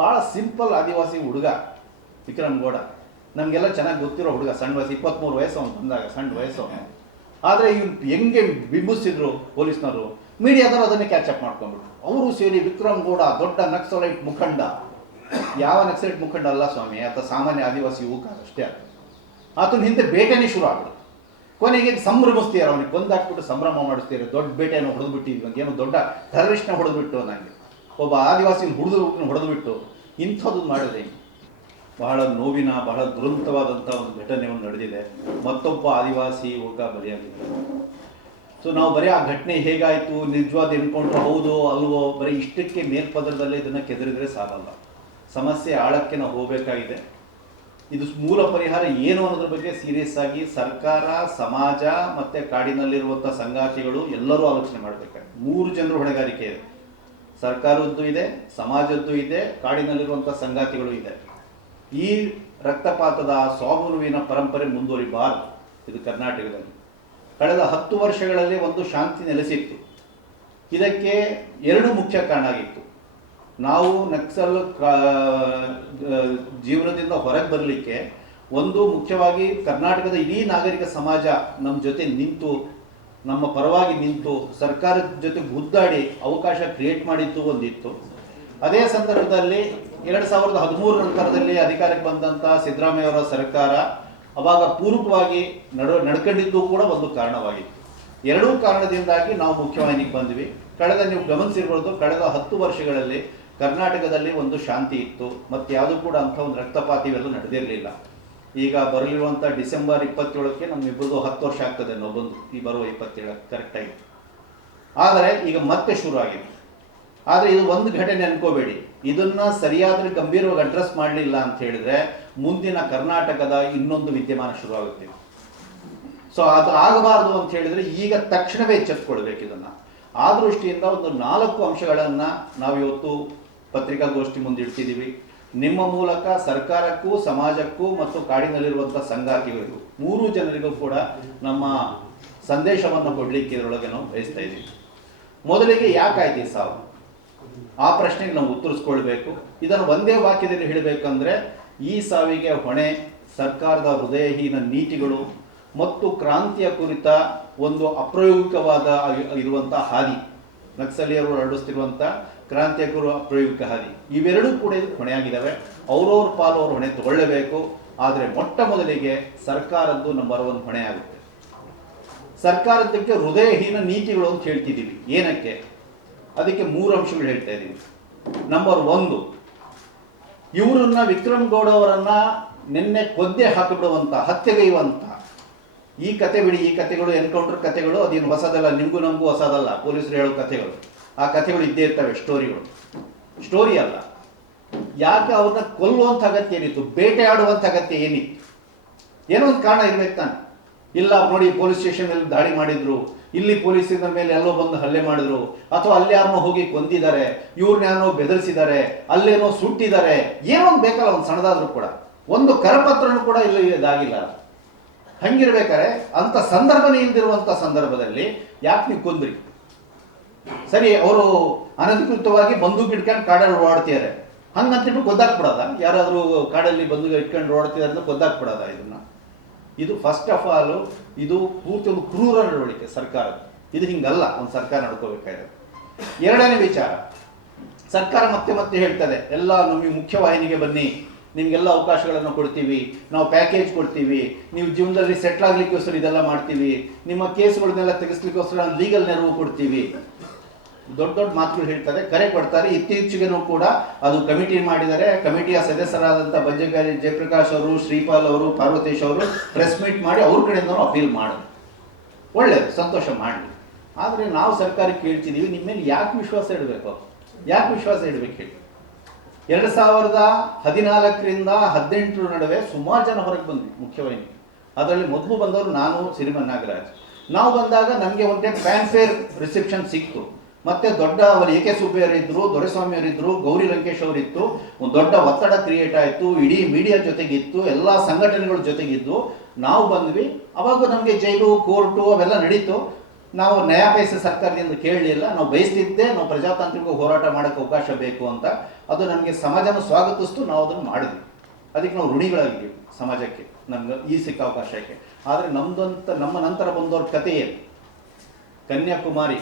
ಭಾಳ ಸಿಂಪಲ್ ಆದಿವಾಸಿ ಹುಡುಗ ವಿಕ್ರಮ್ ಗೌಡ. ನಮಗೆಲ್ಲ ಚೆನ್ನಾಗಿ ಗೊತ್ತಿರೋ ಹುಡುಗ, ಸಣ್ಣ ವಯಸ್ಸು, 23 ವಯಸ್ಸು ಅವ್ನು ಬಂದಾಗ, ಸಣ್ಣ ವಯಸ್ಸು. ಆದರೆ ಇವ್ನು ಹೆಂಗೆ ಬಿಂಬಿಸಿದ್ರು ಪೊಲೀಸ್ನವರು, ಮೀಡಿಯಾದವರು ಅದನ್ನೇ ಕ್ಯಾಚಪ್ ಮಾಡ್ಕೊಂಡ್ಬಿಟ್ರು. ಅವರು ಸೇರಿ ವಿಕ್ರಮ್ ಗೌಡ ದೊಡ್ಡ ನಕ್ಸಲೈಟ್ ಮುಖಂಡ. ಯಾವ ನಕ್ಸಲೈಟ್ ಮುಖಂಡ ಅಲ್ಲ ಸ್ವಾಮಿ, ಆತ ಸಾಮಾನ್ಯ ಆದಿವಾಸಿ ಯುವಕ ಅಷ್ಟೇ. ಆತನ ಹಿಂದೆ ಬೇಟೆನೇ ಶುರು ಆಗ್ಬಿಡು. ಕೊನೆಗೆ ಸಂಭ್ರಮಿಸ್ತೀರ, ಅವನಿಗೆ ಕೊಂದಾಕ್ಬಿಟ್ಟು ಸಂಭ್ರಮ ಮಾಡಿಸ್ತೀರ. ದೊಡ್ಡ ಬೇಟೆಯನ್ನು ಹೊಡೆದ್ಬಿಟ್ಟಿದ್ವಿ ಅಂತ, ಏನೋ ದೊಡ್ಡ ಟೆರರಿಸ್ಟ್ನ ಹೊಡೆದ್ಬಿಟ್ಟು, ನನಗೆ ಒಬ್ಬ ಆದಿವಾಸಿ ಹೊಡೆದ್ಬಿಟ್ಟು ಇಂಥದ್ದು ಮಾಡಿದ್ರೆ ಬಹಳ ನೋವಿನ, ಬಹಳ ದುರಂತವಾದಂಥ ಒಂದು ಘಟನೆ ಒಂದು ನಡೆದಿದೆ. ಮತ್ತೊಬ್ಬ ಆದಿವಾಸಿ ಯುವಕ ಬಲಿಯಾಗಿದ್ದಾರೆ. ಸೊ ನಾವು ಬರೀ ಆ ಘಟನೆ ಹೇಗಾಯಿತು, ನಿಜವಾದ ಎನ್ಕೌಂಟ್ರ್ ಹೌದು ಅಲ್ವೋ, ಬರೀ ಇಷ್ಟಕ್ಕೆ ಮೇಲ್ಪದರದಲ್ಲೇ ಇದನ್ನು ಕೆದರಿದ್ರೆ ಸಾಲಲ್ಲ. ಸಮಸ್ಯೆ ಆಳಕ್ಕೆ ನಾವು ಹೋಗಬೇಕಾಗಿದೆ. ಇದು ಮೂಲ ಪರಿಹಾರ ಏನು ಅನ್ನೋದ್ರ ಬಗ್ಗೆ ಸೀರಿಯಸ್ ಆಗಿ ಸರ್ಕಾರ, ಸಮಾಜ ಮತ್ತು ಕಾಡಿನಲ್ಲಿರುವಂಥ ಸಂಗಾತಿಗಳು ಎಲ್ಲರೂ ಆಲೋಚನೆ ಮಾಡಬೇಕಾಗಿದೆ. 3 ಜನರ ಹೊಣೆಗಾರಿಕೆ ಇದೆ. ಸರ್ಕಾರದ್ದು ಇದೆ, ಸಮಾಜದ್ದು ಇದೆ, ಕಾಡಿನಲ್ಲಿರುವಂಥ ಸಂಗಾತಿಗಳು ಇದೆ. ಈ ರಕ್ತಪಾತದ ಸಾವು-ನೋವಿನ ಪರಂಪರೆ ಮುಂದುವರಿಬಾರದು. ಇದು ಕರ್ನಾಟಕದಲ್ಲಿ ಕಳೆದ 10 ವರ್ಷಗಳಲ್ಲಿ ಒಂದು ಶಾಂತಿ ನೆಲೆಸಿತ್ತು. ಇದಕ್ಕೆ 2 ಮುಖ್ಯ ಕಾರಣ ಆಗಿತ್ತು. ನಾವು ನಕ್ಸಲ್ ಜೀವನದಿಂದ ಹೊರಗೆ ಬರಲಿಕ್ಕೆ ಒಂದು ಮುಖ್ಯವಾಗಿ ಕರ್ನಾಟಕದ ಇಡೀ ನಾಗರಿಕ ಸಮಾಜ ನಮ್ಮ ಜೊತೆ ನಿಂತು, ನಮ್ಮ ಪರವಾಗಿ ನಿಂತು, ಸರ್ಕಾರದ ಜೊತೆ ಗುದ್ದಾಡಿ ಅವಕಾಶ ಕ್ರಿಯೇಟ್ ಮಾಡಿತ್ತು ಒಂದಿತ್ತು. ಅದೇ ಸಂದರ್ಭದಲ್ಲಿ 2013 ನಂತರದಲ್ಲಿ ಅಧಿಕಾರಕ್ಕೆ ಬಂದಂಥ ಸಿದ್ದರಾಮಯ್ಯವರ ಸರ್ಕಾರ ಅವಾಗ ಪೂರ್ವಕವಾಗಿ ನಡ್ಕೊಂಡಿದ್ದು ಕೂಡ ಒಂದು ಕಾರಣವಾಗಿತ್ತು. 2 ಕಾರಣದಿಂದಾಗಿ ನಾವು ಮುಖ್ಯವಾಹಿನಿಗೆ ಬಂದ್ವಿ. ನೀವು ಗಮನಿಸಿರ್ಬೋದು, ಕಳೆದ 10 ವರ್ಷಗಳಲ್ಲಿ ಕರ್ನಾಟಕದಲ್ಲಿ ಒಂದು ಶಾಂತಿ ಇತ್ತು, ಮತ್ತು ಯಾವುದೂ ಕೂಡ ಅಂಥ ಒಂದು ರಕ್ತಪಾತ ಇವೆಲ್ಲ ನಡೆದಿರಲಿಲ್ಲ. ಈಗ ಬರಲಿರುವಂಥ ಡಿಸೆಂಬರ್ 27ಕ್ಕೆ ನಮ್ಮಿಬ್ಬರದು 10 ವರ್ಷ ಆಗ್ತದೆ, ನಾವೊಂದು ಈ ಬರುವ 27 ಕರೆಕ್ಟಾಗಿ. ಆದರೆ ಈಗ ಮತ್ತೆ ಶುರು ಆಗಿದೆ. ಆದರೆ ಇದು ಒಂದು ಘಟನೆ ಅನ್ಕೋಬೇಡಿ, ಇದನ್ನು ಸರಿಯಾದರೆ ಗಂಭೀರವಾಗಿ ಅಡ್ರೆಸ್ ಮಾಡಲಿಲ್ಲ ಅಂತ ಹೇಳಿದ್ರೆ ಮುಂದಿನ ಕರ್ನಾಟಕದ ಇನ್ನೊಂದು ವಿದ್ಯಮಾನ ಶುರುವಾಗುತ್ತೆ. ಸೊ ಅದು ಆಗಬಾರ್ದು ಅಂತ ಹೇಳಿದ್ರೆ ಈಗ ತಕ್ಷಣವೇ ಎಚ್ಚೆತ್ತುಕೊಳ್ಬೇಕು. ಇದನ್ನು ಆ ದೃಷ್ಟಿಯಿಂದ ಒಂದು 4 ಅಂಶಗಳನ್ನು ನಾವಿವತ್ತು ಪತ್ರಿಕಾಗೋಷ್ಠಿ ಮುಂದಿಡ್ತಿದ್ದೀವಿ. ನಿಮ್ಮ ಮೂಲಕ ಸರ್ಕಾರಕ್ಕೂ, ಸಮಾಜಕ್ಕೂ ಮತ್ತು ಕಾಡಿನಲ್ಲಿರುವಂಥ ಸಂಗಾತಿಗಳಿಗೂ 3 ಜನರಿಗೂ ಕೂಡ ನಮ್ಮ ಸಂದೇಶವನ್ನು ಕೊಡಲಿಕ್ಕೆ ಇದರೊಳಗೆ ನಾವು ಬಯಸ್ತಾ ಇದ್ದೀವಿ. ಮೊದಲಿಗೆ ಯಾಕಾಯ್ತು ಈ ಸಾವು, ಆ ಪ್ರಶ್ನೆಗೆ ನಾವು ಉತ್ತರಿಸ್ಕೊಳ್ಬೇಕು. ಇದನ್ನು ಒಂದೇ ವಾಕ್ಯದಲ್ಲಿ ಹೇಳಬೇಕಂದ್ರೆ, ಈ ಸಾವಿಗೆ ಹೊಣೆ ಸರ್ಕಾರದ ಹೃದಯಹೀನ ನೀತಿಗಳು ಮತ್ತು ಕ್ರಾಂತಿಯ ಕುರಿತ ಒಂದು ಅಪ್ರಾಯೋಗಿಕವಾದ ಇರುವಂಥ ಹಾದಿ, ನಕ್ಸಲೀಯರು ನಡೆಸ್ತಿರುವಂಥ ಕ್ರಾಂತಿಯ ಅಪ್ರಾಯೋಗಿಕ ಹಾದಿ, ಇವೆರಡೂ ಕೂಡ ಇದು ಹೊಣೆಯಾಗಿದ್ದಾವೆ. ಅವ್ರವ್ರ ಪಾಲು ಅವ್ರ ಹೊಣೆ ತಗೊಳ್ಳೇಬೇಕು. ಆದರೆ ಮೊಟ್ಟ ಮೊದಲಿಗೆ ಸರ್ಕಾರದ್ದು ನಂಬರ್ 1 ಹೊಣೆ ಆಗುತ್ತೆ. ಸರ್ಕಾರದಕ್ಕೆ ಹೃದಯಹೀನ ನೀತಿಗಳು ಅಂತ ಹೇಳ್ತಿದ್ದೀವಿ. ಏನಕ್ಕೆ? ಅದಕ್ಕೆ 3 ಅಂಶಗಳು ಹೇಳ್ತಾ ಇದ್ದೀವಿ. ನಂಬರ್ 1, ಇವರನ್ನ ವಿಕ್ರಮ್ ಗೌಡ ಅವರನ್ನ ನಿನ್ನೆ ಕೊದ್ದೆ ಹಾಕಿಬಿಡುವಂಥ, ಹತ್ಯೆಗೈಯುವಂಥ ಈ ಕತೆ ಬಿಡಿ. ಈ ಕತೆಗಳು ಎನ್ಕೌಂಟರ್ ಕತೆಗಳು ಅದೇನು ಹೊಸದಲ್ಲ, ನಿಮಗೂ ನಮಗೂ ಹೊಸದಲ್ಲ. ಪೊಲೀಸರು ಹೇಳೋ ಕತೆಗಳು, ಆ ಕತೆಗಳು ಇದ್ದೇ ಇರ್ತವೆ. ಸ್ಟೋರಿ ಅಲ್ಲ. ಯಾಕೆ ಅವ್ರನ್ನ ಕೊಲ್ಲುವಂಥ ಅಗತ್ಯ ಏನಿತ್ತು, ಬೇಟೆಯಾಡುವಂಥ ಅಗತ್ಯ ಏನಿತ್ತು? ಏನೋ ಒಂದು ಕಾರಣ ಇರ್ಬೇಕು ತಾನೆ. ಇಲ್ಲ ನೋಡಿ, ಪೊಲೀಸ್ ಸ್ಟೇಷನಲ್ಲಿ ದಾಳಿ ಮಾಡಿದ್ರು, ಇಲ್ಲಿ ಪೊಲೀಸಿನ ಮೇಲೆ ಎಲ್ಲೋ ಬಂದು ಹಲ್ಲೆ ಮಾಡಿದ್ರು, ಅಥವಾ ಅಲ್ಲಿ ಯಾರನ್ನೋ ಹೋಗಿ ಕೊಂದಿದ್ದಾರೆ, ಇವ್ರನ್ನ ಯಾರನ್ನೋ ಬೆದರಿಸಿದ್ದಾರೆ, ಅಲ್ಲೇನೋ ಸುಟ್ಟಿದ್ದಾರೆ, ಏನೋ ಒಂದು ಬೇಕಲ್ಲ, ಒಂದು ಸಣ್ಣದಾದ್ರೂ ಕೂಡ. ಒಂದು ಕರಪತ್ರನೂ ಕೂಡ ಇಲ್ಲಿ ಇದಾಗಿಲ್ಲ. ಹಂಗಿರ್ಬೇಕಾರೆ ಅಂಥ ಸಂದರ್ಭನೇ ಇಲ್ದಿರುವಂಥ ಸಂದರ್ಭದಲ್ಲಿ ಯಾಕೆ ನೀವು ಕೊಂದ್ರಿ? ಸರಿ, ಅವರು ಅನಧಿಕೃತವಾಗಿ ಬಂದೂಕು ಇಟ್ಕೊಂಡು ಕಾಡಲ್ಲಿ ಓಡಾಡ್ತಿದ್ದಾರೆ, ಹಂಗಂತಿಟ್ಟು ಕೊದ್ದಾಕ್ಬಿಡೋದ? ಯಾರಾದರೂ ಕಾಡಲ್ಲಿ ಬಂದೂಕು ಇಟ್ಕೊಂಡು ಓಡಾಡ್ತಿದ್ದಾರೆ ಅಂತ ಕೊದ್ದಾಕ್ಬಿಡೋದ? ಇದು ಫಸ್ಟ್ ಆಫ್ ಆಲ್ ಇದು ಪೂರ್ತಿ ಒಂದು ಕ್ರೂರ ನಡವಳಿಕೆ ಸರ್ಕಾರದ. ಇದು ಹಿಂಗಲ್ಲ ಒಂದು ಸರ್ಕಾರ ನಡ್ಕೋಬೇಕಾಗಿದೆ. 2ನೇ ವಿಚಾರ, ಸರ್ಕಾರ ಮತ್ತೆ ಮತ್ತೆ ಹೇಳ್ತದೆ, ಎಲ್ಲ ನಮಗೆ ಮುಖ್ಯವಾಹಿನಿಗೆ ಬನ್ನಿ, ನಿಮಗೆಲ್ಲ ಅವಕಾಶಗಳನ್ನು ಕೊಡ್ತೀವಿ, ನಾವು ಪ್ಯಾಕೇಜ್ ಕೊಡ್ತೀವಿ, ನೀವು ಜೀವನದಲ್ಲಿ ಸೆಟ್ಲ್ ಆಗ್ಲಿಕ್ಕೋಸ್ಕರ ಇದೆಲ್ಲ ಮಾಡ್ತೀವಿ, ನಿಮ್ಮ ಕೇಸ್ಗಳನ್ನೆಲ್ಲ ತೆಗೆಸ್ಲಿಕ್ಕೋಸ್ಕರ ಲೀಗಲ್ ನೆರವು ಕೊಡ್ತೀವಿ. ದೊಡ್ಡ ದೊಡ್ಡ ಮಾತುಗಳು ಹೇಳ್ತಾರೆ, ಕರೆ ಕೊಡ್ತಾರೆ. ಇತ್ತೀಚೆಗೂ ಕೂಡ ಅದು ಕಮಿಟಿ ಮಾಡಿದ್ದಾರೆ. ಕಮಿಟಿಯ ಸದಸ್ಯರಾದಂಥ ಬಂಜಗಾರಿ ಜಯಪ್ರಕಾಶ್ ಅವರು, ಶ್ರೀಪಾಲ್ ಅವರು, ಪಾರ್ವತೇಶ್ ಅವರು ಪ್ರೆಸ್ ಮೀಟ್ ಮಾಡಿ ಅವ್ರ ಕಡೆಯಿಂದ ಅಪೀಲ್ ಮಾಡಿದ್ರು. ಒಳ್ಳೆಯದು, ಸಂತೋಷ ಮಾಡಲಿ. ಆದರೆ ನಾವು ಸರ್ಕಾರಕ್ಕೆ ಕೇಳ್ತಿದ್ದೀವಿ, ನಿಮ್ಮ ಮೇಲೆ ಯಾಕೆ ವಿಶ್ವಾಸ ಇಡಬೇಕು? ಯಾಕೆ ವಿಶ್ವಾಸ ಇಡಬೇಕು ಹೇಳಿ? 2014ರಿಂದ 2018 ನಡುವೆ ಸುಮಾರು ಜನ ಹೊರಗೆ ಬಂದ್ವಿ ಮುಖ್ಯವಾಹಿನಿ. ಅದರಲ್ಲಿ ಮೊದಲು ಬಂದವರು ನಾನು, ಸಿರಿಮನ್ ನಾಗರಾಜ್. ನಾವು ಬಂದಾಗ ನಮಗೆ ಒಂದು ಟೈಮ್ ಫ್ಯಾನ್ಫೇರ್ ರಿಸೆಪ್ಷನ್ ಸಿಕ್ತು. ಮತ್ತೆ ದೊಡ್ಡ ಅವರು ಎ ಕೆ ಸುಬ್ಬಯ್ಯರಿದ್ದರು, ದೊರೆಸ್ವಾಮಿ ಅವರಿದ್ದರು, ಗೌರಿ ಲಂಕೇಶ್ ಅವರಿತ್ತು. ಒಂದು ದೊಡ್ಡ ಒತ್ತಡ ಕ್ರಿಯೇಟ್ ಆಯಿತು, ಇಡೀ ಮೀಡಿಯಾ ಜೊತೆಗಿತ್ತು, ಎಲ್ಲ ಸಂಘಟನೆಗಳ ಜೊತೆಗಿದ್ದು ನಾವು ಬಂದ್ವಿ. ಅವಾಗ ನಮಗೆ ಜೈಲು, ಕೋರ್ಟು ಅವೆಲ್ಲ ನಡೀತು. ನಾವು ನಯಾ ಪೈಸೆ ಸರ್ಕಾರದಿಂದ ಕೇಳಲಿಲ್ಲ, ನಾವು ಬಯಸ್ತಿದ್ದೆ ನಾವು ಪ್ರಜಾತಾಂತ್ರಿಕ ಹೋರಾಟ ಮಾಡೋಕ್ಕೆ ಅವಕಾಶ ಬೇಕು ಅಂತ. ಅದು ನಮಗೆ ಸಮಾಜನ ಸ್ವಾಗತಿಸ್ತು, ನಾವು ಅದನ್ನು ಮಾಡಿದ್ವಿ. ಅದಕ್ಕೆ ನಾವು ಋಣಿಗಳಾಗಿದ್ದೀವಿ ಸಮಾಜಕ್ಕೆ, ನಮ್ಗೆ ಈ ಸಿಕ್ಕ ಅವಕಾಶಕ್ಕೆ. ಆದರೆ ನಮ್ಮ ನಂತರ ಬಂದವ್ರ ಕಥೆ ಏನು? ಕನ್ಯಾಕುಮಾರಿ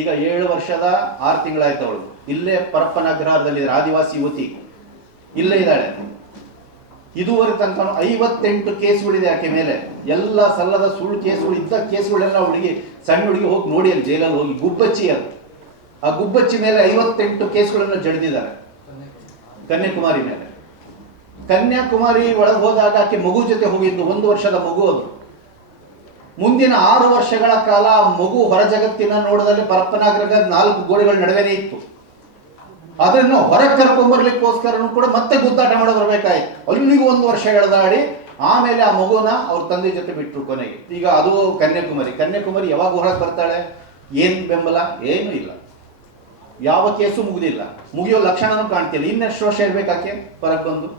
ಈಗ 7 ವರ್ಷದ 6 ತಿಂಗಳಾಯ್ತು ಅವಳು. ಇಲ್ಲೇ ಪರಪ್ಪನ ಅಗ್ರಹಾರದಲ್ಲಿ ಆದಿವಾಸಿ ಯುವತಿ ಇಲ್ಲೇ ಇದ್ದಾಳೆ. ಇದುವರೆಗೆ ತನಕ 58 ಕೇಸ್ಗಳಿದೆ ಆಕೆ ಮೇಲೆ, ಎಲ್ಲ ಸಲ್ಲದ ಸುಳ್ಳು ಕೇಸ್ಗಳು. ಇದ್ದ ಕೇಸ್ಗಳೆಲ್ಲ ಸಣ್ಣ ಹುಡುಗಿ ಹೋಗಿ ನೋಡಿ ಅಲ್ಲಿ ಜೈಲಲ್ಲಿ ಹೋಗಿ, ಗುಬ್ಬಚ್ಚಿ ಅದು. ಆ ಗುಬ್ಬಚ್ಚಿ ಮೇಲೆ 58 ಕೇಸ್ಗಳನ್ನು ಜಡಿದಿದ್ದಾರೆ ಕನ್ಯಾಕುಮಾರಿ ಮೇಲೆ. ಕನ್ಯಾಕುಮಾರಿ ಒಳಗೆ ಹೋದಾಗ ಆಕೆ ಮಗು ಜೊತೆ ಹೋಗಿದ್ದು, 1 ವರ್ಷದ ಮಗು ಅದು. ಮುಂದಿನ 6 ವರ್ಷಗಳ ಕಾಲ ಆ ಮಗು ಹೊರ ಜಗತ್ತಿನ ನೋಡದಲ್ಲಿ ಪರಪ್ಪನಾಗ್ರಹ 4 ಗೋಡೆಗಳ ನಡುವೆನೇ ಇತ್ತು. ಅದನ್ನು ಹೊರಗೆ ಕರ್ಕೊಂಡ್ಬರ್ಲಿಕ್ಕೋಸ್ಕರನು ಕೂಡ ಮತ್ತೆ ಗುದ್ದಾಟ ಮಾಡೋ ಬರ್ಬೇಕಾಯ್ತು. ಅಲ್ಲಿಗೂ 1 ವರ್ಷ ಎಳೆದಾಡಿ ಆಮೇಲೆ ಆ ಮಗುನ ಅವ್ರ ತಂದೆ ಜೊತೆ ಬಿಟ್ಟರು ಕೊನೆಗೆ. ಈಗ ಅದು ಕನ್ಯಾಕುಮಾರಿ ಯಾವಾಗ ಹೊರಗೆ ಬರ್ತಾಳೆ? ಏನು ಬೆಂಬಲ? ಏನೂ ಇಲ್ಲ, ಯಾವ ಕೇಸು ಮುಗಿದಿಲ್ಲ, ಮುಗಿಯೋ ಲಕ್ಷಣನೂ ಕಾಣ್ತಿಲ್ಲ. ಇನ್ನೆಷ್ಟು ವರ್ಷ ಇರ್ಬೇಕಾಕೆ ಹೊರಗೆ ಬಂದು?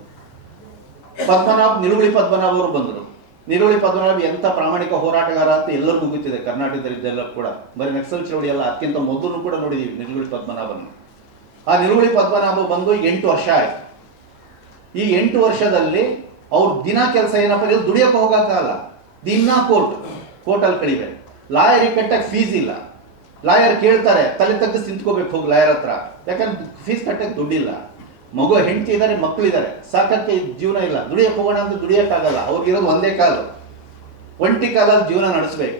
ನಿಲುಗುಳಿ ಪದ್ಮನಾಭ ಅವರು ಬಂದರು. ನಿಲುಗುಳಿ ಪದ್ಮನಾಭ ಎಂಥ ಪ್ರಾಮಾಣಿಕ ಹೋರಾಟಗಾರ ಅಂತ ಎಲ್ಲರಿಗೂ ಗೊತ್ತಿದೆ ಕರ್ನಾಟಕದಲ್ಲಿದ್ದೆಲ್ಲ ಕೂಡ. ಬರೀ ನಕ್ಸಲ್ ಚಳವಳಿ ಎಲ್ಲ ಅದಕ್ಕಿಂತ ಮೊದಲು ಕೂಡ ನೋಡಿದ್ದೀವಿ ನಿಲುಗುಳಿ ಪದ್ಮನಾಭನ. ಆ ನಿಲುಗುಳಿ ಪದ್ಮನಾಭ ಬಂದು 8 ವರ್ಷ ಆಯ್ತು. ಈ 8 ವರ್ಷದಲ್ಲಿ ಅವ್ರ ದಿನ ಕೆಲಸ ಏನಪ್ಪ ಅಂದ್ರೆ ದುಡಿಯೋಕೆ ಹೋಗೋಕ್ಕಲ್ಲ, ದಿನ ಕೋರ್ಟಲ್ಲಿ ಕಳಿಬೇಕು. ಲಾಯರಿಗೆ ಕಟ್ಟಕ್ಕೆ ಫೀಸ್ ಇಲ್ಲ. ಲಾಯರ್ ಕೇಳ್ತಾರೆ, ತಲೆ ತಗ್ಗಿಸಿ ನಿಂತ್ಕೋಬೇಕು ಹೋಗಿ ಲಾಯರ್ ಹತ್ರ, ಯಾಕಂದ್ರೆ ಫೀಸ್ ಕಟ್ಟಕ್ಕೆ ದುಡ್ಡಿಲ್ಲ. ಮಗು ಹೆಂಡತಿ ಇದ್ದಾರೆ, ಮಕ್ಕಳಿದ್ದಾರೆ, ಸಾಕಕ್ಕೆ ಜೀವನ ಇಲ್ಲ. ದುಡಿಯೋಕೆ ಹೋಗೋಣ ಅಂತ ದುಡಿಯೋಕ್ಕಾಗಲ್ಲ. ಅವ್ರಿಗಿರೋದು ಒಂದೇ ಕಾಲು, ಒಂಟಿ ಕಾಲಲ್ಲಿ ಜೀವನ ನಡೆಸಬೇಕು.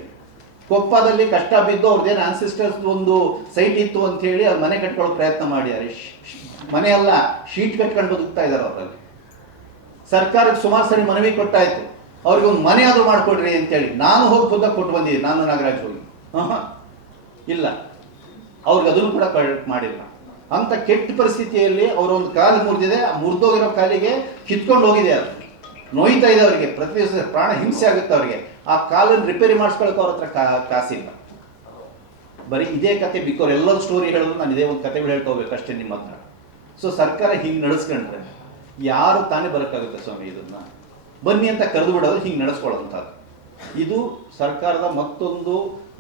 ಕೊಪ್ಪದಲ್ಲಿ ಕಷ್ಟ ಬಿದ್ದು ಅವ್ರದ್ದೇನು ಆನ್ಸಿಸ್ಟರ್ಸ್ ಒಂದು ಸೈಟ್ ಇತ್ತು ಅಂತ ಹೇಳಿ ಅವ್ರು ಮನೆ ಕಟ್ಕೊಳ್ಳೋ ಪ್ರಯತ್ನ ಮಾಡಿದ್ದಾರೆ. ಮನೆ ಅಲ್ಲ, ಶೀಟ್ ಕಟ್ಕೊಂಡು ಬದುಕ್ತಾ ಇದ್ದಾರೆ ಅವರಲ್ಲಿ. ಸರ್ಕಾರಕ್ಕೆ ಸುಮಾರು ಸರಿ ಮನವಿ ಕೊಟ್ಟಾಯ್ತು, ಅವ್ರಿಗೆ ಒಂದು ಮನೆ ಆದರೂ ಮಾಡಿಕೊಡ್ರಿ ಅಂತೇಳಿ. ನಾನು ಹೋಗಿ ಖುದ್ದ ಕೊಟ್ಟು ಬಂದಿದ್ದೀನಿ, ನಾನು ನಾಗರಾಜ್ ಹೋಗಿ. ಇಲ್ಲ, ಅವ್ರಿಗೆ ಅದನ್ನು ಕೂಡ ಮಾಡಿಲ್ಲ. ಅಂತ ಕೆಟ್ಟ ಪರಿಸ್ಥಿತಿಯಲ್ಲಿ ಅವರೊಂದು ಕಾಲು ಮುರಿದಿದೆ. ಆ ಮುರಿದೋಗಿರೋ ಕಾಲಿಗೆ ಕಿತ್ಕೊಂಡು ಹೋಗಿದೆ, ಅದು ನೋಯ್ತಾ ಇದೆ ಅವರಿಗೆ. ಪ್ರತಿ ದಿವಸ ಪ್ರಾಣ ಹಿಂಸೆ ಆಗುತ್ತೆ ಅವರಿಗೆ. ಆ ಕಾಲನ್ನು ರಿಪೇರಿ ಮಾಡಿಸ್ಕೊಳಕ್ಕೆ ಅವ್ರ ಹತ್ರ ಕಾಸಿಲ್ಲ. ಬರೀ ಇದೇ ಕತೆ ಬಿಕ್ಕವ್ರು ಎಲ್ಲರೂ ಸ್ಟೋರಿ ಹೇಳಿದ್ರು ನಾನು ಇದೇ ಒಂದು ಕತೆಗಳು ಹೇಳ್ಕೋಬೇಕಷ್ಟೇ ನಿಮ್ಮ ಹತ್ರ. ಸೊ ಸರ್ಕಾರ ಹಿಂಗೆ ನಡೆಸ್ಕೊಂಡ್ರೆ ಯಾರು ತಾನೇ ಬರೋಕ್ಕಾಗುತ್ತೆ ಸ್ವಾಮಿ? ಇದನ್ನ ಬನ್ನಿ ಅಂತ ಕರೆದು ಬಿಡೋದು, ಹಿಂಗೆ ನಡೆಸ್ಕೊಳ್ಳೋಂಥದ್ದು. ಇದು ಸರ್ಕಾರದ ಮತ್ತೊಂದು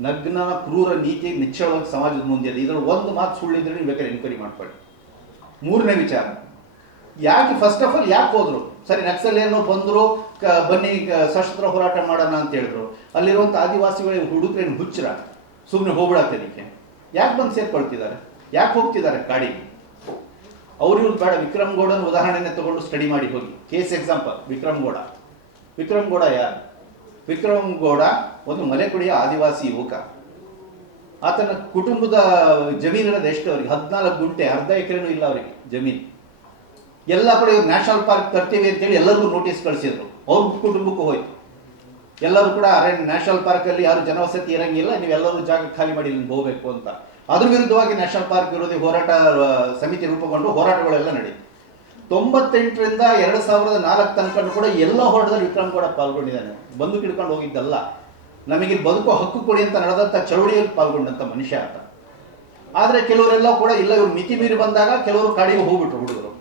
ನಗ್ನ ಕ್ರೂರ ನೀತಿ ನಿಚ್ಚಳವಾಗಿ ಸಮಾಜದ ಮುಂದೆ ಇದೆ. ಇದರಲ್ಲಿ ಒಂದು ಮಾತು ಸುಳ್ಳಿದ್ರೆ ನೀವು ಬೇಕಾದ್ರೆ ಎನ್ಕ್ವೈರಿ ಮಾಡ್ಕೊಳ್ಳಿ. 3ನೇ ವಿಚಾರ, ಯಾಕೆ ಫಸ್ಟ್ ಆಫ್ ಆಲ್ ಯಾಕೆ ಹೋದ್ರು? ಸರಿ, ನಕ್ಸಲ್ ಏನೋ ಬಂದರು, ಬನ್ನಿ ಸಶಸ್ತ್ರ ಹೋರಾಟ ಮಾಡೋಣ ಅಂತ ಹೇಳಿದ್ರು. ಅಲ್ಲಿರುವಂಥ ಆದಿವಾಸಿಗಳಿಗೆ ಹುಡುಗರೇನು ಹುಚ್ಚರ? ಸುಮ್ಮನೆ ಹೋಗ್ಬಿಡತ್ತದಕ್ಕೆ ಯಾಕೆ ಬಂದು ಸೇರ್ಕೊಳ್ತಿದ್ದಾರೆ? ಯಾಕೆ ಹೋಗ್ತಿದ್ದಾರೆ ಕಾಡಿಗೆ? ಅವ್ರು ಇವ್ರು ಬೇಡ. ವಿಕ್ರಮ್ ಗೌಡನ ಉದಾಹರಣೆನೇ ತಗೊಂಡು ಸ್ಟಡಿ ಮಾಡಿ ಹೋಗಿ. ಕೇಸ್ ಎಕ್ಸಾಂಪಲ್ ವಿಕ್ರಮ್ ಗೌಡ ಯಾರು? ವಿಕ್ರಮ್ ಗೌಡ ಒಂದು ಮಲೆಕುಡಿಯ ಆದಿವಾಸಿ ಯುವಕ. ಆತನ ಕುಟುಂಬದ ಜಮೀನಿರೋದು ಎಷ್ಟು ಅವ್ರಿಗೆ? 14 ಗುಂಟೆ, ಅರ್ಧ ಎಕರೆನೂ ಇಲ್ಲ ಅವರಿಗೆ ಜಮೀನು. ಎಲ್ಲ ಕಡೆ ನ್ಯಾಷನಲ್ ಪಾರ್ಕ್ ತರ್ತೀವಿ ಅಂತೇಳಿ ಎಲ್ಲರಿಗೂ ನೋಟಿಸ್ ಕಳಿಸಿದ್ರು. ಅವ್ರ ಕುಟುಂಬಕ್ಕೂ ಹೋಯ್ತು. ಎಲ್ಲರೂ ಕೂಡ ನ್ಯಾಷನಲ್ ಪಾರ್ಕಲ್ಲಿ ಯಾರು ಜನವಸತಿ ಇರಂಗಿಲ್ಲ, ನೀವೆಲ್ಲರೂ ಜಾಗ ಖಾಲಿ ಮಾಡಿ ಇಲ್ಲಿ ಹೋಗಬೇಕು ಅಂತ. ಅದ್ರ ವಿರುದ್ಧವಾಗಿ ನ್ಯಾಷನಲ್ ಪಾರ್ಕ್ ವಿರೋಧಿ ಹೋರಾಟ ಸಮಿತಿ ರೂಪುಗೊಂಡು ಹೋರಾಟಗಳೆಲ್ಲ ನಡೀತು. 98ರಿಂದ 2004 ತನಕ ಕೂಡ ಎಲ್ಲ ಹೋರಾಟದಲ್ಲಿ ವಿಕ್ರಮ್ ಗೌಡ ಪಾಲ್ಗೊಂಡಿದ್ದಾನೆ. ಬಂದು ಕಿಡ್ಕೊಂಡು ಹೋಗಿದ್ದಲ್ಲ, ನಮಗೆ ಬದುಕೋ ಹಕ್ಕು ಕೊಡಿ ಅಂತ ನಡೆದಂಥ ಚಳವಳಿಯಲ್ಲಿ ಪಾಲ್ಗೊಂಡಂಥ ಮನುಷ್ಯ ಆತ. ಆದರೆ ಕೆಲವರೆಲ್ಲ ಕೂಡ ಇಲ್ಲ, ಇವ್ರು ಮಿತಿ ಮೀರಿ ಬಂದಾಗ ಕೆಲವರು ಕಾಡಿಗೆ ಹೋಗ್ಬಿಟ್ರು ಹುಡುಗರು.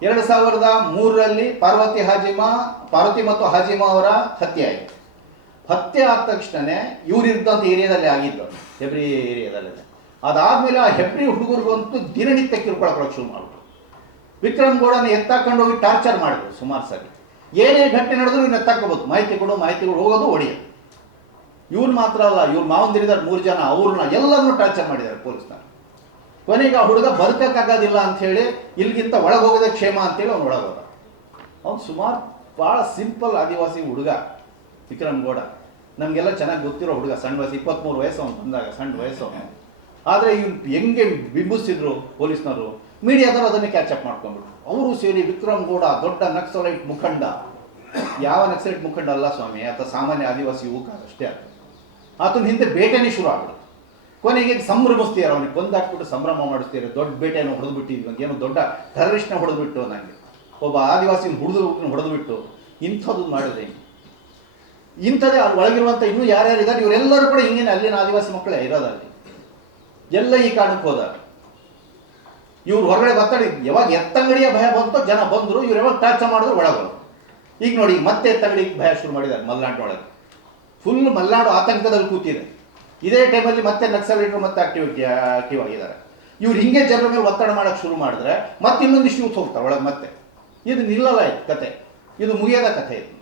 2003ರಲ್ಲಿ ಪಾರ್ವತಿ ಮತ್ತು ಹಾಜಿಮಾ ಅವರ ಹತ್ಯೆ ಆಯಿತು. ಹತ್ಯೆ ಆದ ತಕ್ಷಣನೇ ಇವರಿದ್ದಂಥ ಏರಿಯಾದಲ್ಲಿ ಆಗಿದ್ದು, ಹೆಬ್ರಿ ಏರಿಯಾದಲ್ಲಿ. ಅದಾದಮೇಲೆ ಆ ಹೆಬ್ರಿ ಹುಡುಗರಿಗಂತೂ ದಿನನಿತ್ಯ ಕಿರುಕೊಳಕ್ಕೆ ಶುರು ಮಾಡಿದ್ರು. ವಿಕ್ರಮ್ ಗೌಡನ ಎತ್ತಾಕೊಂಡು ಹೋಗಿ ಟಾರ್ಚರ್ ಮಾಡಿದ್ರು ಸುಮಾರು ಸರಿ. ಏನೇ ಘಟನೆ ನಡೆದ್ರು ಇವ್ನು ಎತ್ತಾಕೋಬೋದು, ಮಾಹಿತಿಗಳು ಹೋಗೋದು, ಹೊಡೆಯೋದು. ಇವ್ರು ಮಾತ್ರ ಅಲ್ಲ, ಇವ್ರು ಮಾವಂದಿರಿದ್ದಾರೆ 3 ಜನ, ಅವ್ರನ್ನ ಎಲ್ಲರನ್ನೂ ಟಾರ್ಚರ್ ಮಾಡಿದ್ದಾರೆ ಪೊಲೀಸ್ನವರು. ಕೊನೆಗೆ ಆ ಹುಡುಗ ಬದುಕಕ್ಕಾಗೋದಿಲ್ಲ ಅಂಥೇಳಿ ಇಲ್ಲಿಗಿಂತ ಒಳಗೋಗೋದೇ ಕ್ಷೇಮ ಅಂತೇಳಿ ಅವ್ನು ಒಳಗೋದ. ಅವ್ನು ಸುಮಾರು ಭಾಳ ಸಿಂಪಲ್ ಆದಿವಾಸಿ ಹುಡುಗ ವಿಕ್ರಮ್ ಗೌಡ. ನಮಗೆಲ್ಲ ಚೆನ್ನಾಗಿ ಗೊತ್ತಿರೋ ಹುಡುಗ, ಸಣ್ಣ ವಯಸ್ಸು, 23 ವಯಸ್ಸು ಅವ್ನು ಬಂದಾಗ, ಸಣ್ಣ ವಯಸ್ಸು. ಆದರೆ ಇವ್ನು ಹೆಂಗೆ ಬಿಂಬಿಸಿದ್ರು ಪೊಲೀಸ್ನವರು, ಮೀಡಿಯಾದವರು ಅದನ್ನೇ ಕ್ಯಾಚಪ್ ಮಾಡ್ಕೊಂಡ್ಬಿಟ್ರು. ಅವರು ಸೇರಿ ವಿಕ್ರಮ್ ಗೌಡ ದೊಡ್ಡ ನಕ್ಸಲೈಟ್ ಮುಖಂಡ. ಯಾವ ನಕ್ಸಲೈಟ್ ಮುಖಂಡ ಅಲ್ಲ ಸ್ವಾಮಿ, ಆತ ಸಾಮಾನ್ಯ ಆದಿವಾಸಿ ಯುವಕ ಅಷ್ಟೇ. ಆತನ ಹಿಂದೆ ಬೇಟೆನೇ ಶುರು ಆಗ್ಬಿಡುತ್ತೆ. ಕೊನೆಗೆ ಸಂಭ್ರಮಿಸ್ತೀರ, ಅವನಿಗೆ ಕೊಂದಾಕ್ಬಿಟ್ಟು ಸಂಭ್ರಮ ಮಾಡಿಸ್ತೀರ. ದೊಡ್ಡ ಬೇಟೆಯನ್ನು ಹೊಡೆದ್ಬಿಟ್ಟಿದ್ವಿ, ಏನೋ ದೊಡ್ಡ ಟೆರರಿಸ್ಟ್ನ ಹೊಡೆದ್ಬಿಟ್ಟು, ನನಗೆ ಒಬ್ಬ ಆದಿವಾಸಿ ಹೊಡೆದ್ಬಿಟ್ಟು ಇಂಥದ್ದು ಮಾಡಿದ್ರೆ ಇಂಥದ್ದೇ ಅಲ್ಲಿ ಒಳಗಿರುವಂಥ ಇನ್ನೂ ಯಾರ್ಯಾರು ಇದ್ದಾರೆ ಇವರೆಲ್ಲರೂ ಕೂಡ ಹಿಂಗೇನೆ ಅಲ್ಲಿನ ಆದಿವಾಸಿ ಮಕ್ಕಳೇ ಇರೋದಲ್ಲಿ. ಎಲ್ಲ ಈ ಕಾರಣಕ್ಕೆ ಹೋದ. ಇವ್ರು ಹೊರಗಡೆ ಬತ್ತಾಡಿ, ಯಾವಾಗ ಎತ್ತಂಗಡಿಯ ಭಯ ಬಂತೋ ಜನ ಬಂದರು, ಇವ್ರು ಯಾವಾಗ ಟಾರ್ಚರ್ ಮಾಡಿದ್ರು ಒಳಗೋರು. ಈಗ ನೋಡಿ ಮತ್ತೆ ಎತ್ತಂಗಡಿ ಭಯ ಶುರು ಮಾಡಿದ್ದಾರೆ ಮಲೆನಾಡಿನೊಳಗೆ. ಫುಲ್ ಮಲೆನಾಡು ಆತಂಕದಲ್ಲಿ ಕೂತಿದೆ. ಇದೇ ಟೈಮಲ್ಲಿ ಮತ್ತೆ ನಕ್ಸಲೈಟರು ಮತ್ತೆ ಆಕ್ಟಿವ್ ಆಗಿದ್ದಾರೆ. ಇವ್ರು ಹಿಂಗೆ ಜನರ ಮೇಲೆ ಒತ್ತಡ ಮಾಡೋಕ್ಕೆ ಶುರು ಮಾಡಿದ್ರೆ ಮತ್ತೆ ಇನ್ನೊಂದಿಷ್ಟು ಯೂತ್ ಹೋಗ್ತಾರೆ ಒಳಗೆ. ಮತ್ತೆ ಇದು ನಿಲ್ಲಲ್ಲ, ಇದು ಕತೆ, ಇದು ಮುಗಿಯದ ಕಥೆ ಇದು.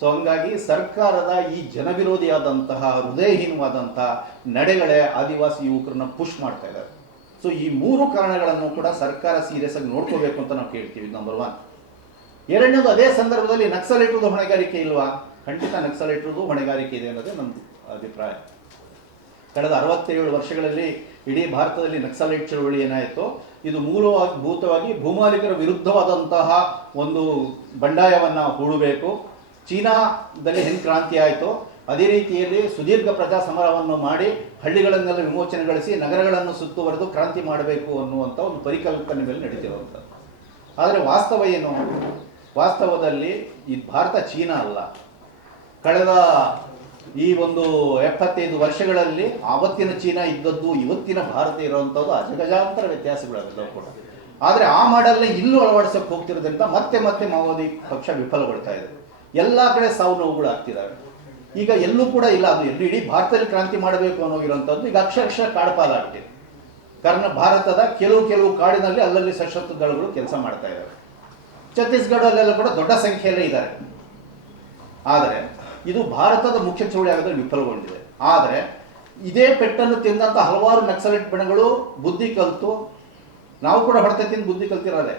ಸೊ ಹಂಗಾಗಿ ಸರ್ಕಾರದ ಈ ಜನವಿರೋಧಿಯಾದಂತಹ ಹೃದಯಹೀನವಾದಂತಹ ನಡೆಗಳೇ ಆದಿವಾಸಿ ಯುವಕರನ್ನ ಪುಷ್ ಮಾಡ್ತಾ ಇದ್ದಾರೆ. ಸೊ ಈ 3 ಕಾರಣಗಳನ್ನು ಕೂಡ ಸರ್ಕಾರ ಸೀರಿಯಸ್ ಆಗಿ ನೋಡ್ಕೋಬೇಕು ಅಂತ ನಾವು ಕೇಳ್ತೀವಿ, ನಂಬರ್ 1. ಎರಡನೇದು, ಅದೇ ಸಂದರ್ಭದಲ್ಲಿ ನಕ್ಸಲೈಟ್ರದ್ದು ಹೊಣೆಗಾರಿಕೆ ಇಲ್ವಾ? ಖಂಡಿತ ನಕ್ಸಲೈಟ್ರದ್ದು ಹೊಣೆಗಾರಿಕೆ ಇದೆ ಅನ್ನೋದೇ ನಮ್ಮ ಅಭಿಪ್ರಾಯ. ಕಳೆದ 67 ವರ್ಷಗಳಲ್ಲಿ ಇಡೀ ಭಾರತದಲ್ಲಿ ನಕ್ಸಲೈಟ್ ಚಳವಳಿ ಏನಾಯಿತು, ಇದು ಮೂಲಭೂತವಾಗಿ ಭೂಮಾಲೀಕರ ವಿರುದ್ಧವಾದಂತಹ ಒಂದು ಬಂಡಾಯವನ್ನು ಹೂಡಬೇಕು. ಚೀನಾದಲ್ಲಿ ಹೆಂಗೆ ಕ್ರಾಂತಿ ಆಯಿತು ಅದೇ ರೀತಿಯಲ್ಲಿ ಸುದೀರ್ಘ ಪ್ರಜಾ ಸಮರವನ್ನು ಮಾಡಿ ಹಳ್ಳಿಗಳನ್ನೆಲ್ಲ ವಿಮೋಚನೆಗೊಳಿಸಿ ನಗರಗಳನ್ನು ಸುತ್ತುವರೆದು ಕ್ರಾಂತಿ ಮಾಡಬೇಕು ಅನ್ನುವಂಥ ಒಂದು ಪರಿಕಲ್ಪನೆ ಮೇಲೆ ನಡೀತಿರುವಂಥದ್ದು. ಆದರೆ ವಾಸ್ತವ ಏನು? ವಾಸ್ತವದಲ್ಲಿ ಈ ಭಾರತ ಚೀನಾ ಅಲ್ಲ. ಕಳೆದ ಈ ಒಂದು 75 ವರ್ಷಗಳಲ್ಲಿ ಆವತ್ತಿನ ಚೀನಾ ಇದ್ದದ್ದು ಇವತ್ತಿನ ಭಾರತ ಇರುವಂಥದ್ದು ಅಜಗಜಾಂತರ ವ್ಯತ್ಯಾಸಗಳೆಲ್ಲವೂ ಕೂಡ. ಆದರೆ ಆ ಮಾಡಲ್ನ ಇಲ್ಲೂ ಅಳವಡಿಸೋಕೆ ಹೋಗ್ತಿರೋದ್ರಿಂದ ಮತ್ತೆ ಮತ್ತೆ ಮಾವೋವಾದಿ ಪಕ್ಷ ವಿಫಲಗೊಳ್ತಾ ಇದೆ. ಎಲ್ಲ ಕಡೆ ಸಾವು ನೋವುಗಳು ಆಗ್ತಿದ್ದಾವೆ. ಈಗ ಎಲ್ಲೂ ಕೂಡ ಇಲ್ಲ, ಅದು ಇಡೀ ಭಾರತದಲ್ಲಿ ಕ್ರಾಂತಿ ಮಾಡಬೇಕು ಅನ್ನೋಗಿರುವಂಥದ್ದು ಈಗ ಅಕ್ಷರಶಃ ಕಾಡ್ಪಾಲಾಗ್ತಿದೆ. ಕಾರಣ ಭಾರತದ ಕೆಲವು ಕಾಡಿನಲ್ಲಿ ಅಲ್ಲಲ್ಲಿ ಸಶಸ್ತ್ರ ದಳಗಳು ಕೆಲಸ ಮಾಡ್ತಾ ಇದ್ದಾವೆ. ಛತ್ತೀಸ್ಗಢಲ್ಲೆಲ್ಲ ಕೂಡ ದೊಡ್ಡ ಸಂಖ್ಯೆಯಲ್ಲೇ ಇದ್ದಾರೆ. ಆದರೆ ಇದು ಭಾರತದ ಮುಖ್ಯ ಚಳವಳಿ ಆಗೋದ್ರಲ್ಲಿ ವಿಫಲಗೊಂಡಿದೆ. ಆದರೆ ಇದೇ ಪೆಟ್ಟನ್ನು ತಿಂದಂಥ ಹಲವಾರು ನಕ್ಸಲೈಟ್ ಬಣಗಳು ಬುದ್ಧಿ ಕಲಿತು, ನಾವು ಕೂಡ ಹೊಡೆತ ತಿಂದು ಬುದ್ಧಿ ಕಲ್ತಿರೋದೆ,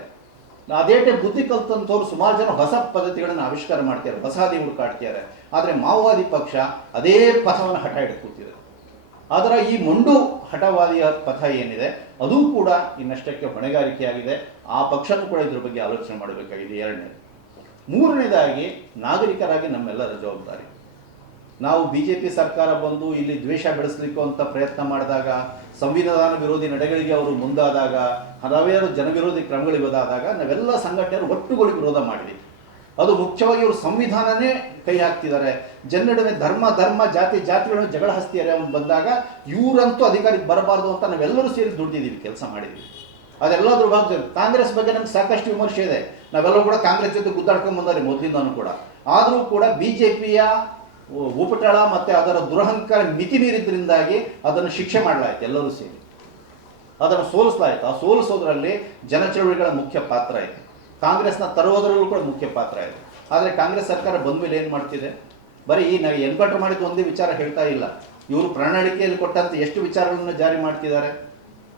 ಅದೇ ಟೈಪ್ ಬುದ್ಧಿ ಕಲ್ತಂಥವ್ರು ಸುಮಾರು ಜನ ಹೊಸ ಪದ್ಧತಿಗಳನ್ನು ಆವಿಷ್ಕಾರ ಮಾಡ್ತಿದ್ದಾರೆ, ಹೊಸ ಹಾದಿ ಹುಡುಕಾಡ್ತಿದ್ದಾರೆ. ಆದರೆ ಮಾವೋವಾದಿ ಪಕ್ಷ ಅದೇ ಪಥವನ್ನು ಹಠ ಹಿಡಿದು ಕೂತಿದೆ. ಆದರೆ ಈ ಮೊಂಡು ಹಠವಾದಿಯ ಪಥ ಏನಿದೆ ಅದು ಕೂಡ ಇನ್ನಷ್ಟಕ್ಕೆ ಹೊಣೆಗಾರಿಕೆಯಾಗಿದೆ. ಆ ಪಕ್ಷನೂ ಕೂಡ ಇದ್ರ ಬಗ್ಗೆ ಆಲೋಚನೆ ಮಾಡಬೇಕಾಗಿದೆ. ಎರಡನೇದು. ಮೂರನೇದಾಗಿ, ನಾಗರಿಕರಾಗಿ ನಮ್ಮೆಲ್ಲರ ಜವಾಬ್ದಾರಿ. ನಾವು BJP ಸರ್ಕಾರ ಬಂದು ಇಲ್ಲಿ ದ್ವೇಷ ಬೆಳೆಸಲಿಕ್ಕೆ ಅಂತ ಪ್ರಯತ್ನ ಮಾಡಿದಾಗ, ಸಂವಿಧಾನ ವಿರೋಧಿ ನಡೆಗಳಿಗೆ ಅವರು ಮುಂದಾದಾಗ, ಹಲವಾರು ಜನವಿರೋಧಿ ಕ್ರಮಗಳಿಗೆ ಹೋದಾದಾಗ ನಾವೆಲ್ಲ ಸಂಘಟನೆಯರು ಒಟ್ಟುಗೂಡಿ ವಿರೋಧ ಮಾಡಿದ್ವಿ. ಅದು ಮುಖ್ಯವಾಗಿ ಇವರು ಸಂವಿಧಾನನೇ ಕೈ ಹಾಕ್ತಿದ್ದಾರೆ. ಜನನಡುವೆ ಧರ್ಮ ಜಾತಿಗಳನ್ನು ಜಗಳ ಹಸ್ತಿದ್ದಾರೆ ಅಂತ ಬಂದಾಗ ಇವರಂತೂ ಅಧಿಕಾರಕ್ಕೆ ಬರಬಾರ್ದು ಅಂತ ನಾವೆಲ್ಲರೂ ಸೇರಿ ದುಡ್ದಿದ್ದೀವಿ, ಕೆಲಸ ಮಾಡಿದ್ವಿ. ಅದೆಲ್ಲ ದುರ್ಭಾಗ್ಯ. ಕಾಂಗ್ರೆಸ್ ಬಗ್ಗೆ ನಮ್ಗೆ ಸಾಕಷ್ಟು ವಿಮರ್ಶೆ ಇದೆ. ನಾವೆಲ್ಲರೂ ಕೂಡ ಕಾಂಗ್ರೆಸ್ ಜೊತೆ ಗುದ್ದಾಡ್ಕೊಂಡು ಬಂದಾರೆ ಮೊದಲಿಂದನೂ ಕೂಡ. ಆದರೂ ಕೂಡ BJPಯ ಉಪಟಳ ಮತ್ತು ಅದರ ದುರಹಂಕಾರ ಮಿತಿ ಮೀರಿದ್ರಿಂದಾಗಿ ಅದನ್ನು ಶಿಕ್ಷೆ ಮಾಡಲಾಯಿತು. ಎಲ್ಲರೂ ಸೇರಿ ಅದನ್ನು ಸೋಲಿಸಲಾಯಿತು. ಆ ಸೋಲಿಸೋದ್ರಲ್ಲಿ ಜನಚಳವಳಿಗಳ ಮುಖ್ಯ ಪಾತ್ರ ಇದೆ. ಕಾಂಗ್ರೆಸ್ನ ತರುವುದರಲ್ಲೂ ಕೂಡ ಮುಖ್ಯ ಪಾತ್ರ ಇದೆ. ಆದರೆ ಕಾಂಗ್ರೆಸ್ ಸರ್ಕಾರ ಬಂದ ಮೇಲೆ ಏನು ಮಾಡ್ತಿದೆ? ಬರೀ ನಾವು ಎನ್ಕೌಂಟರ್ ಮಾಡಿದ್ದು ಒಂದೇ ವಿಚಾರ ಹೇಳ್ತಾ ಇಲ್ಲ. ಇವರು ಪ್ರಣಾಳಿಕೆಯಲ್ಲಿ ಕೊಟ್ಟಂತೆ ಎಷ್ಟು ವಿಚಾರಗಳನ್ನು ಜಾರಿ ಮಾಡ್ತಿದ್ದಾರೆ.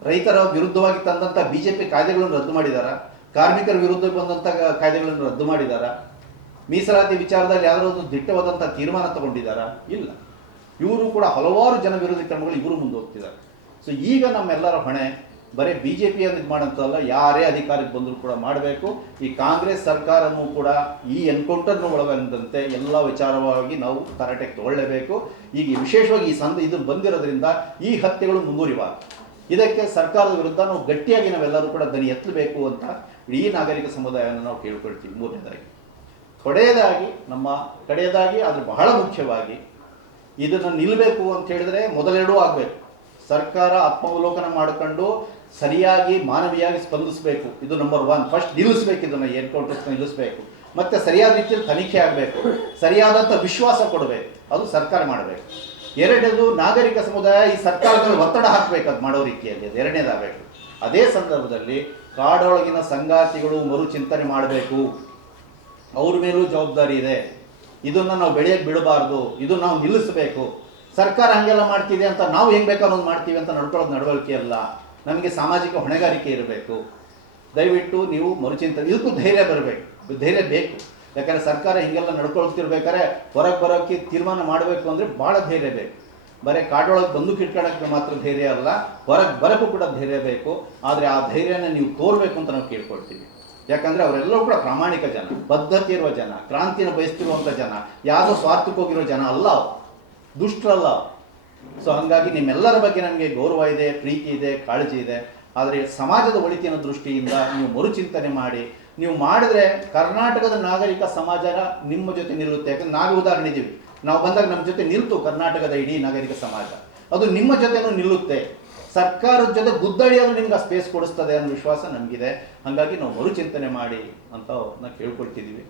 ರೈತರ ವಿರುದ್ಧವಾಗಿ ತಂದಂಥ BJP ಕಾಯ್ದೆಗಳನ್ನು ರದ್ದು ಮಾಡಿದ್ದಾರೆ. ಕಾರ್ಮಿಕರ ವಿರುದ್ಧ ಬಂದಂಥ ಕಾಯ್ದೆಗಳನ್ನು ರದ್ದು ಮಾಡಿದ್ದಾರೆ. ಮೀಸಲಾತಿ ವಿಚಾರದಲ್ಲಿ ಯಾವುದಾದ್ರು ಒಂದು ದಿಟ್ಟವಾದಂಥ ತೀರ್ಮಾನ ತಗೊಂಡಿದ್ದಾರಾ? ಇಲ್ಲ. ಇವರು ಕೂಡ ಹಲವಾರು ಜನ ವಿರೋಧಿ ಕ್ರಮಗಳು ಇವರು ಮುಂದೆ ಹೋಗ್ತಿದ್ದಾರೆ. ಸೊ ಈಗ ನಮ್ಮೆಲ್ಲರ ಹೊಣೆ ಬರೀ BJPಯನ್ನು ಇದು ಮಾಡೋಂಥಲ್ಲ, ಯಾರೇ ಅಧಿಕಾರಕ್ಕೆ ಬಂದರೂ ಕೂಡ ಮಾಡಬೇಕು. ಈ ಕಾಂಗ್ರೆಸ್ ಸರ್ಕಾರನೂ ಕೂಡ ಈ ಎನ್ಕೌಂಟರ್ನ ಒಳಗೊಂಡಂತೆ ಎಲ್ಲ ವಿಚಾರವಾಗಿ ನಾವು ತರಾಟೆಗೆ ತಗೊಳ್ಳೇಬೇಕು. ಈಗ ವಿಶೇಷವಾಗಿ ಇದು ಬಂದಿರೋದ್ರಿಂದ ಈ ಹತ್ಯೆಗಳು ಮುಂದುವರಿಬಾರದು. ಇದಕ್ಕೆ ಸರ್ಕಾರದ ವಿರುದ್ಧ ನಾವು ಗಟ್ಟಿಯಾಗಿ ನಾವೆಲ್ಲರೂ ಕೂಡ ದನಿ ಎತ್ತಬೇಕು ಅಂತ ಇಡೀ ನಾಗರಿಕ ಸಮುದಾಯವನ್ನು ನಾವು ಕೇಳ್ಕೊಳ್ತೀವಿ. ಮೂರನೇದಾಗಿ. ಕಡೆಯದಾಗಿ ಆದರೆ ಬಹಳ ಮುಖ್ಯವಾಗಿ ಇದನ್ನು ನಿಲ್ಲಬೇಕು ಅಂತ ಹೇಳಿದ್ರೆ ಮೊದಲೆರಡೂ ಆಗಬೇಕು. ಸರ್ಕಾರ ಆತ್ಮಾವಲೋಕನ ಮಾಡಿಕೊಂಡು ಸರಿಯಾಗಿ ಮಾನವೀಯವಾಗಿ ಸ್ಪಂದಿಸಬೇಕು. ಇದು ನಂಬರ್ 1. ಫಸ್ಟ್ ನಿಲ್ಲಿಸಬೇಕು, ಇದನ್ನು ಎನ್ಕೌಂಟರ್ಸ್ ನಿಲ್ಲಿಸಬೇಕು. ಮತ್ತು ಸರಿಯಾದ ರೀತಿಯಲ್ಲಿ ತನಿಖೆ ಆಗಬೇಕು, ಸರಿಯಾದಂಥ ವಿಶ್ವಾಸ ಕೊಡಬೇಕು, ಅದು ಸರ್ಕಾರ ಮಾಡಬೇಕು. ಎರಡನೇದು, ನಾಗರಿಕ ಸಮುದಾಯ ಈ ಸರ್ಕಾರದಲ್ಲಿ ಒತ್ತಡ ಹಾಕಬೇಕು, ಅದು ಮಾಡೋ ರೀತಿಯಲ್ಲಿ ಅದು ಎರಡನೇದಾಗಬೇಕು. ಅದೇ ಸಂದರ್ಭದಲ್ಲಿ ಕಾಡೊಳಗಿನ ಸಂಗಾತಿಗಳು ಮರುಚಿಂತನೆ ಮಾಡಬೇಕು. ಅವ್ರ ಮೇಲೂ ಜವಾಬ್ದಾರಿ ಇದೆ. ಇದನ್ನು ನಾವು ಬೆಳೆಯಕ್ಕೆ ಬಿಡಬಾರ್ದು, ಇದು ನಾವು ನಿಲ್ಲಿಸಬೇಕು. ಸರ್ಕಾರ ಹಂಗೆಲ್ಲ ಮಾಡ್ತಿದೆ ಅಂತ ನಾವು ಹೆಂಗೆ ಬೇಕಾದ್ರೂ ಮಾಡ್ತೀವಿ ಅಂತ ನಡ್ಕೊಳ್ಳೋದು ನಡವಳಿಕೆ ಅಲ್ಲ. ನಮಗೆ ಸಾಮಾಜಿಕ ಹೊಣೆಗಾರಿಕೆ ಇರಬೇಕು. ದಯವಿಟ್ಟು ನೀವು ಮರುಚಿಂತನೆ, ಇದಕ್ಕೂ ಧೈರ್ಯ ಬರಬೇಕು, ಧೈರ್ಯ ಬೇಕು. ಯಾಕಂದರೆ ಸರ್ಕಾರ ಹಿಂಗೆಲ್ಲ ನಡ್ಕೊಳ್ತಿರ್ಬೇಕಾದ್ರೆ ಹೊರಗೆ ಬರೋಕ್ಕೆ ತೀರ್ಮಾನ ಮಾಡಬೇಕು ಅಂದರೆ ಭಾಳ ಧೈರ್ಯ ಬೇಕು. ಬರೀ ಕಾಡೊಳಗೆ ಬಂದು ಕಿಟ್ಕೊಳ್ಳೋಕ್ಕೆ ಮಾತ್ರ ಧೈರ್ಯ ಅಲ್ಲ, ಹೊರಗೆ ಬರೋಕ್ಕೂ ಕೂಡ ಧೈರ್ಯ ಬೇಕು. ಆದರೆ ಆ ಧೈರ್ಯನ ನೀವು ತೋರಬೇಕು ಅಂತ ನಾವು ಕೇಳ್ಕೊಳ್ತೀವಿ. ಯಾಕಂದರೆ ಅವರೆಲ್ಲರೂ ಕೂಡ ಪ್ರಾಮಾಣಿಕ ಜನ, ಬದ್ಧತೆ ಇರುವ ಜನ, ಕ್ರಾಂತಿನ ಬಯಸ್ತಿರುವಂಥ ಜನ, ಯಾವುದೋ ಸ್ವಾರ್ಥಕ್ಕೋಗಿರೋ ಜನ ಅಲ್ಲ, ದುಷ್ಟರಲ್ಲ. ಸೊ ಹಾಗಾಗಿ ನಿಮ್ಮೆಲ್ಲರ ಬಗ್ಗೆ ನನಗೆ ಗೌರವ ಇದೆ, ಪ್ರೀತಿ ಇದೆ, ಕಾಳಜಿ ಇದೆ. ಆದರೆ ಸಮಾಜದ ಒಳಿತಿನ ದೃಷ್ಟಿಯಿಂದ ನೀವು ಮರುಚಿಂತನೆ ಮಾಡಿ, ನೀವು ಮಾಡಿದ್ರೆ ಕರ್ನಾಟಕದ ನಾಗರಿಕ ಸಮಾಜ ನಿಮ್ಮ ಜೊತೆ ನಿಲ್ಲುತ್ತೆ. ಯಾಕಂದ್ರೆ ನಾವೇ ಉದಾಹರಣೆ ಇದ್ದೀವಿ, ನಾವು ಬಂದಾಗ ನಮ್ಮ ಜೊತೆ ನಿಲ್ತು ಕರ್ನಾಟಕದ ಇಡೀ ನಾಗರಿಕ ಸಮಾಜ, ಅದು ನಿಮ್ಮ ಜೊತೆನೂ ನಿಲ್ಲುತ್ತೆ. ಸರ್ಕಾರದ ಜೊತೆ ಗುದ್ದಳಿಯನ್ನು ನಿಮ್ಗೆ ಆ ಸ್ಪೇಸ್ ಕೊಡಿಸ್ತದೆ ಅನ್ನೋ ವಿಶ್ವಾಸ ನಮಗಿದೆ. ಹಾಗಾಗಿ ನಾವು ಮರುಚಿಂತನೆ ಮಾಡಿ ಅಂತ ನಾವು ಕೇಳ್ಕೊಳ್ತಿದ್ದೀವಿ.